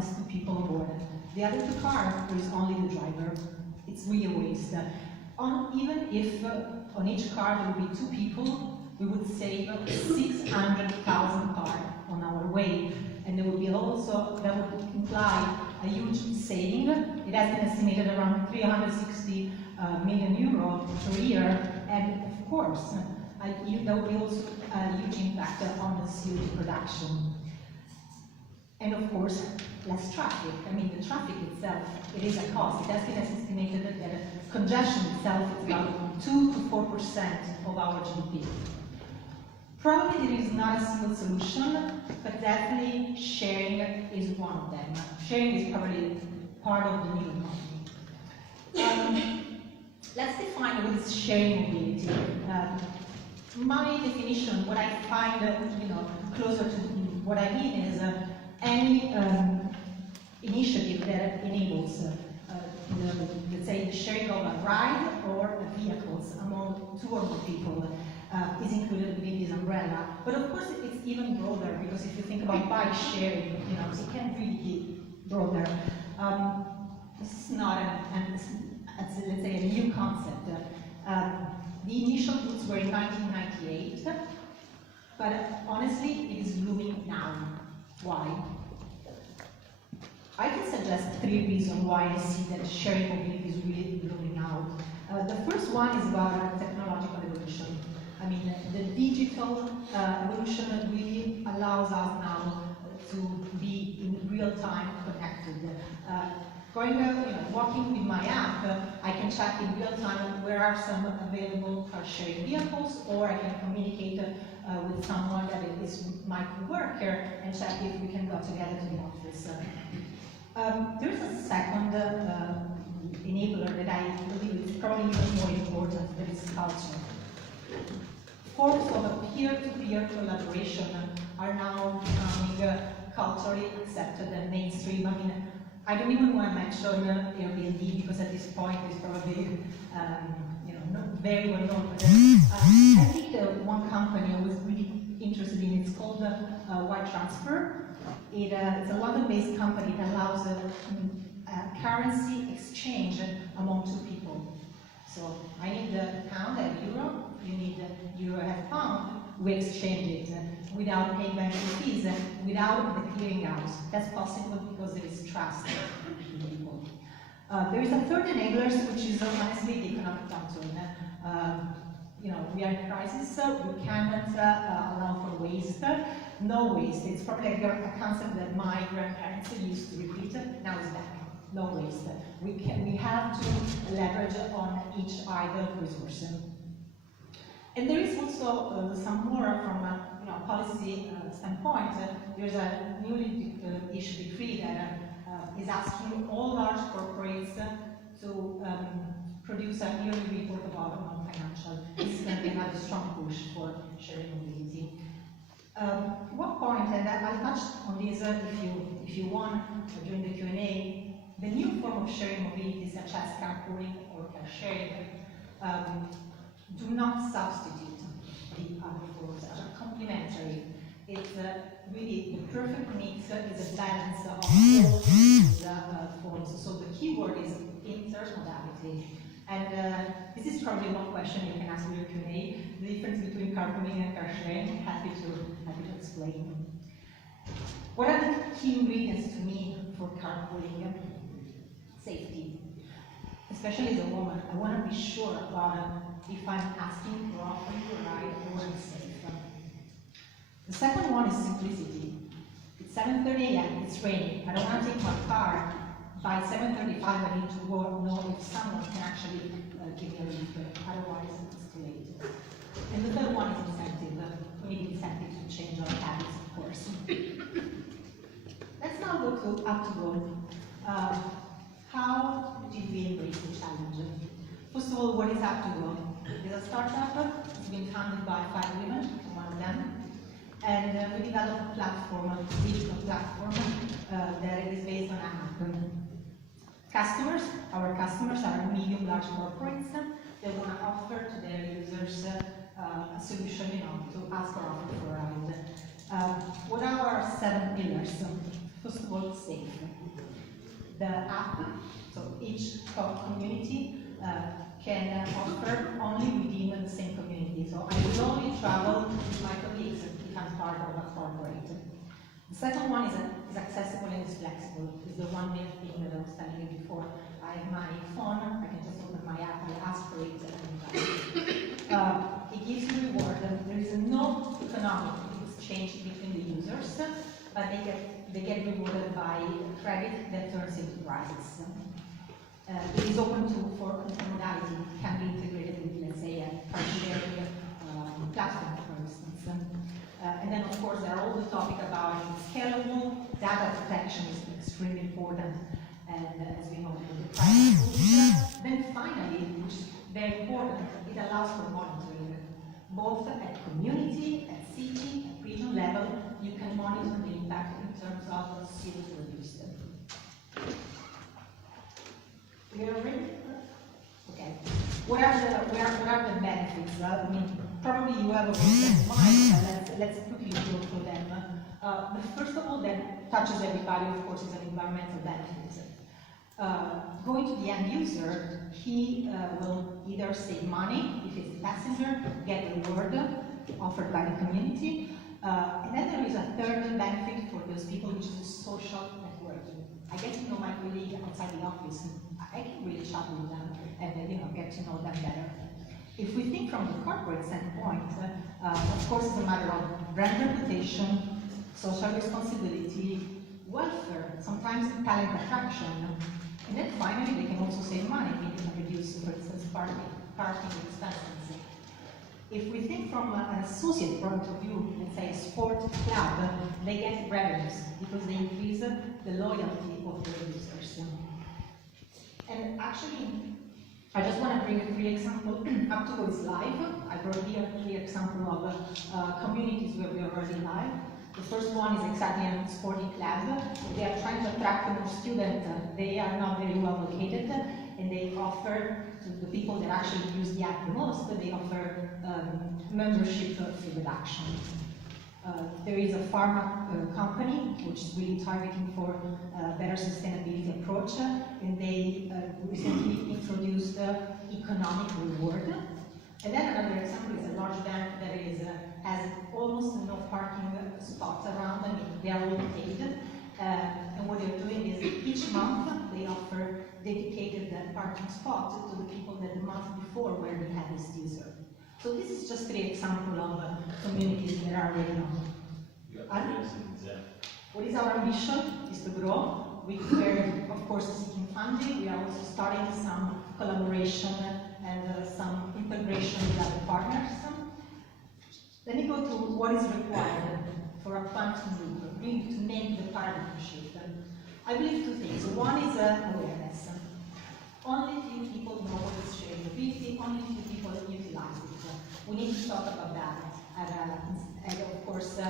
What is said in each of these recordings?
has 2 people on board. The other 2 cars, there is only the driver. It's really a waste. Even if on each car there would be 2 people, we would save 600,000 cars on our way. And there would be also, that would imply a huge saving. It has been estimated around 360 million euro per year. And of course, there will be also a huge impact on the CO2 production. And of course, less traffic. I mean, the traffic itself, it is a cost. It has been estimated that congestion itself is about 2 to 4% of our GDP. Probably there is not a single solution, but definitely sharing is one of them. Sharing is probably part of the new economy. Let's define what is sharing mobility. My definition, what I find closer to what I mean is any initiative that enables let's say the sharing of a ride or vehicles among 2 or more people is included within this umbrella. But of course it's even broader, because if you think about bike sharing, it can really be broader. This is not let's say a new concept. The initial roots were in 1998, but honestly it is blooming now. Why? I can suggest 3 reasons why I see that sharing mobility is really blooming now. The first one is about technological evolution. I mean, the digital evolution really allows us now to be in real time connected. Walking with my app, I can check in real time where are some available car sharing vehicles, or I can communicate with someone that is my co-worker and check if we can go together to the office. There's a second enabler that I believe is probably even more important, that is culture. Forms of peer-to-peer collaboration are now becoming culturally accepted and mainstream. I mean, I don't even want to mention Airbnb, because at this point it's probably not very well known. But I think one company I was really interested in, it's called Wire Transfer. It's a London-based company that allows currency exchange among 2 people. So I need the pound and euro, you need the euro and pound, we exchange it without paying banking fees, without the clearing house. That's possible because there is trust between people. There is a third enabler, which is honestly the economic downturn. We are in crisis, we cannot allow for waste. No waste. It's probably a concept that my grandparents used to repeat. Now it's back. No waste. We have to leverage on each idle resource. And there is also some more from a policy standpoint. There's a newly issued decree that is asking all large corporates to produce a yearly report about non-financial. This is going to be another strong push for sharing mobility. One point, and I'll touch on this if you want during the Q&A, the new form of sharing mobility, such as carpooling or car sharing, do not substitute the other forms, are complementary. It's really the perfect mix, is a balance of all these forms. So the key word is intermodality. And this is probably one question you can ask in your Q&A, the difference between carpooling and car sharing. Happy to explain. What are the key ingredients to me for carpooling? Safety. Especially as a woman, I want to be sure about if I'm asking for offering a ride or it's safe. The second one is simplicity. It's 7:30 a.m., it's raining, I don't want to take my car. By 7:35 I need to know if someone can actually give me a lift, otherwise it's too late. And the third one is incentive. We need incentive to change our habits, of course. Let's now go to Up2Go. How did we embrace the challenge? First of all, what is Up2Go? It's a startup. It's been founded by 5 women, one of them. And we developed a platform, a digital platform that is based on an app. Customers, our customers are medium, large corporates. They want to offer to their users a solution, to ask or offer for a ride. What are our 7 pillars? First of all, safe. The app, so each community can offer only within the same community. So I will only travel with my colleagues if I'm part of a corporate. The second one is accessible and is flexible. It's the one main thing that I was telling you before. I have my phone, I can just open my app, I ask for it, and it gives you reward. There is no economic exchange between the users, but they get rewarded by credit that turns into prizes. It is open for modality. It can be integrated with, let's say, a car sharing platform, for instance. And then, of course, there are all the topic about scalable data protection is extremely important, and as we know, the privacy. Then finally, which is very important, it allows for monitoring, both at community, at city, at regional level. You can monitor the impact in terms of CO2 reduced. We are ready? Okay. What are the benefits? I mean, probably you have a in mind, but let's quickly go through them. The first of all that touches everybody, of course, is an environmental benefit. Going to the end user, he will either save money if it's a passenger, get a reward offered by the community, and then there is a third benefit for those people, which is social networking. I get to know my colleague outside the office. I can really chat with them and get to know them better. If we think from the corporate standpoint, of course, it's a matter of brand reputation, social responsibility, welfare, sometimes talent attraction, and then finally they can also save money. They can reduce, for instance, parking expenses. If we think from an associate point of view, let's say a sport club, they get revenues because they increase the loyalty of their users. And actually, I just want to bring a clear example. Up2Go is live. I brought here a clear example of communities where we are already live. The first one is exactly a sporting club. They are trying to attract more students. They are not very well located, and they offer to the people that actually use the app the most, they offer membership fee reduction. There is a pharma company which is really targeting for better sustainability approach, and they recently introduced economic reward. And then another example is a large bank that has almost no parking spots around them. They are all paid. And what they're doing is each month they offer dedicated parking spots to the people that the month before were the heaviest user. So this is just 3 examples of communities that are already on. What is our ambition? Is to grow. We're, of course, seeking funding. We are also starting some collaboration and some integration with other partners. Let me go to what is required for a plan to move, really to make the paradigm shift. I believe 2 things. One is awareness. Only few people know what is shared mobility, only few people utilize it. We need to talk about that at of course,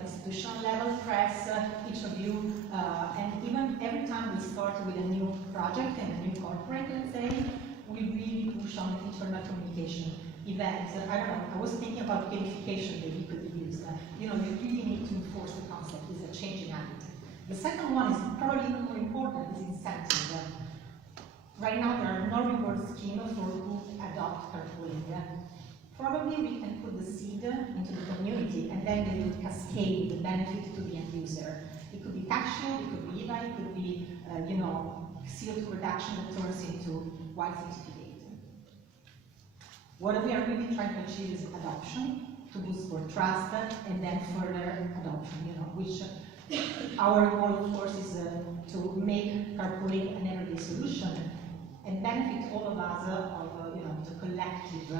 institutional level, press, each of you, and even every time we start with a new project and a new corporate, let's say, we really push on internal communication events. I don't know, I was thinking about gamification that we could use. You really need to enforce the concept. It's a changing habit. The second one is probably even more important, is incentive. Right now, there are no reward schemes for who adopt carpooling. Probably we can put the seed into the community, and then they will cascade the benefit to the end user. It could be tax shield, it could be IVA, it could be, CO2 reduction that turns into white certificate. What we are really trying to achieve is adoption, to boost for trust, and then further adoption, which our goal, of course, is to make carpooling an everyday solution and benefit all of us of the collective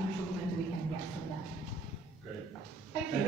improvement we can get from that. Great. Thank you.